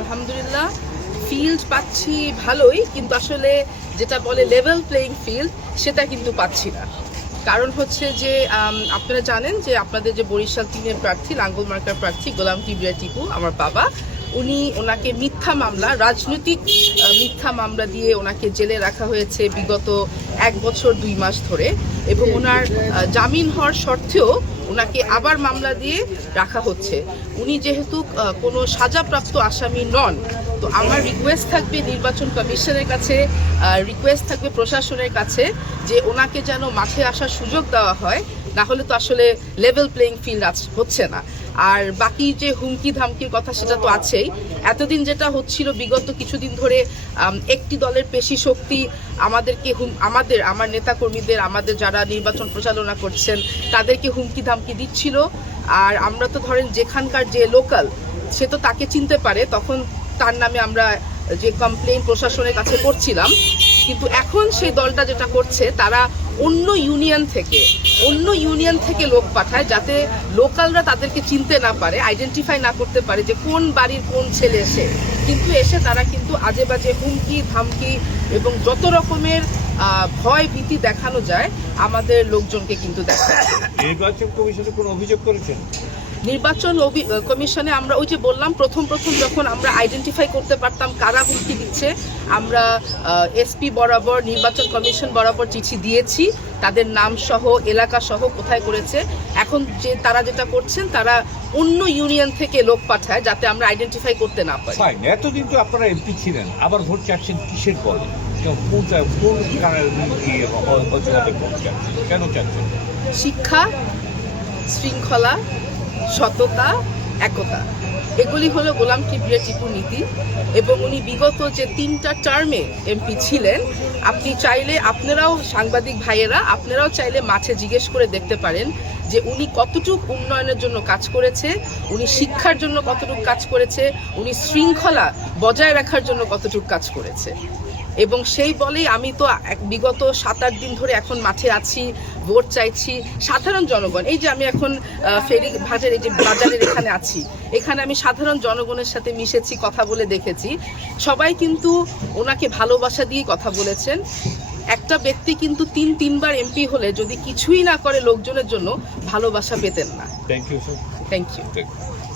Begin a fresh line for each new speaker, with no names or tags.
আলহামদুলিল্লাহ ফিল্ড পাচ্ছি ভালোই, কিন্তু আসলে যেটা বলে লেভেল প্লেইং ফিল্ড সেটা কিন্তু পাচ্ছি না। কারণ হচ্ছে যে আপনারা জানেন যে আপনাদের যে বরিশাল টিমের প্রার্থী, লাঙ্গল মার্কার প্রার্থী গোলাম টিবিয়া টিপু, আমার বাবা উনি ওনাকে মিথ্যা মামলা রাজনৈতিক মিথ্যা মামলা দিয়ে ওনাকে জেলে রাখা হয়েছে বিগত এক বছর দুই মাস ধরে এবং ওনার জামিন হওয়ার সত্ত্বেও ওনাকে আবার মামলা দিয়ে রাখা হচ্ছে। উনি যেহেতু কোনো সাজাপ্রাপ্ত আসামি নন তো আমার রিকোয়েস্ট থাকবে নির্বাচন কমিশনের কাছে রিকোয়েস্ট থাকবে প্রশাসনের কাছে যে ওনাকে যেন মাঠে আসার সুযোগ দেওয়া হয় না হলে তো আসলে লেভেল প্লেইং ফিল্ড হচ্ছে না। আর বাকি যে হুমকি ধামকির কথা সেটা তো আছেই। এতদিন যেটা হচ্ছিল, বিগত কিছুদিন ধরে একটি দলের পেশি শক্তি আমাদেরকে হুম, আমাদের, আমার নেতাকর্মীদের, আমাদের যারা নির্বাচন পরিচালনা করছেন, তাদেরকে হুমকি ধামকি দিচ্ছিল। আর আমরা তো ধরেন যেখানকার যে লোকাল, সে তো তাকে চিনতে পারে। তখন তার নামে আমরা যে কমপ্লেন প্রশাসনের কাছে করছিলাম কিন্তু এখন সেই দলটা যেটা করছে, তারা অন্য ইউনিয়ন থেকে, অন্য ইউনিয়ন থেকে লোক পাঠায় যাতে লোকালরা তাদেরকে চিনতে না পারে আইডেন্টিফাই না করতে পারে যে কোন বাড়ির কোন ছেলে এসে কিন্তু এসে তারা কিন্তু আজে বাজে হুমকি, ধামকি এবং যত রকমের ভয় ভীতি দেখানো যায়, আমাদের লোকজনকে কিন্তু দেখাচ্ছে
নির্বাচন কমিশনে কোনো অভিযোগ করেছেন?
নির্বাচন কমিশনে আমরা ওই যে বললাম প্রথম প্রথম যখন আমরা আইডেন্টিফাই করতে পারতাম কারা হুমকি দিচ্ছে আমরা এসপি বরাবর নির্বাচন কমিশন বরাবর চিঠি দিয়েছি। তাদের নাম সহ এলাকা সহ কোথায় করেছে। এখন যে তারা যেটা করছেন তারা অন্য ইউনিয়ন থেকে লোক পাঠায় যাতে আমরা আইডেন্টিফাই করতে না পারি।
এতদিন তো আপনারা এমপি ছিলেন আবার ভোট চাচ্ছেন কিসের বলে কেন চাচ্ছেন?
শিক্ষা শৃঙ্খলা সততা একতা। এগুলি হলো গোলাম কিবরিয়া টিপুর নীতি এবং উনি বিগত যে তিনটা টার্মে এমপি ছিলেন, আপনি চাইলে আপনারাও সাংবাদিক ভাইয়েরা, আপনারাও চাইলে মাঠে জিজ্ঞেস করে দেখতে পারেন যে উনি কতটুকু উন্নয়নের জন্য কাজ করেছে, উনি শিক্ষার জন্য কতটুকু কাজ করেছে, উনি শৃঙ্খলা বজায় রাখার জন্য কতটুকু কাজ করেছে। এবং সেই বলেই আমি তো বিগত সাত আট দিন ধরে এখন মাঠে আছি, ভোট চাইছি, সাধারণ জনগণ, এই যে আমি এখন ফেরি ঘাটের এই যে বাজারের এখানে আছি এখানে আমি সাধারণ জনগণের সাথে মিশেছি কথা বলে দেখেছি। সবাই কিন্তু ওনাকে ভালোবাসা দিয়ে কথা বলেছেন। একটা ব্যক্তি কিন্তু তিন তিনবার এমপি হলে যদি কিছুই না করে লোকজনের জন্য ভালোবাসা পেতেন না।
Thank you sir
thank you
thank you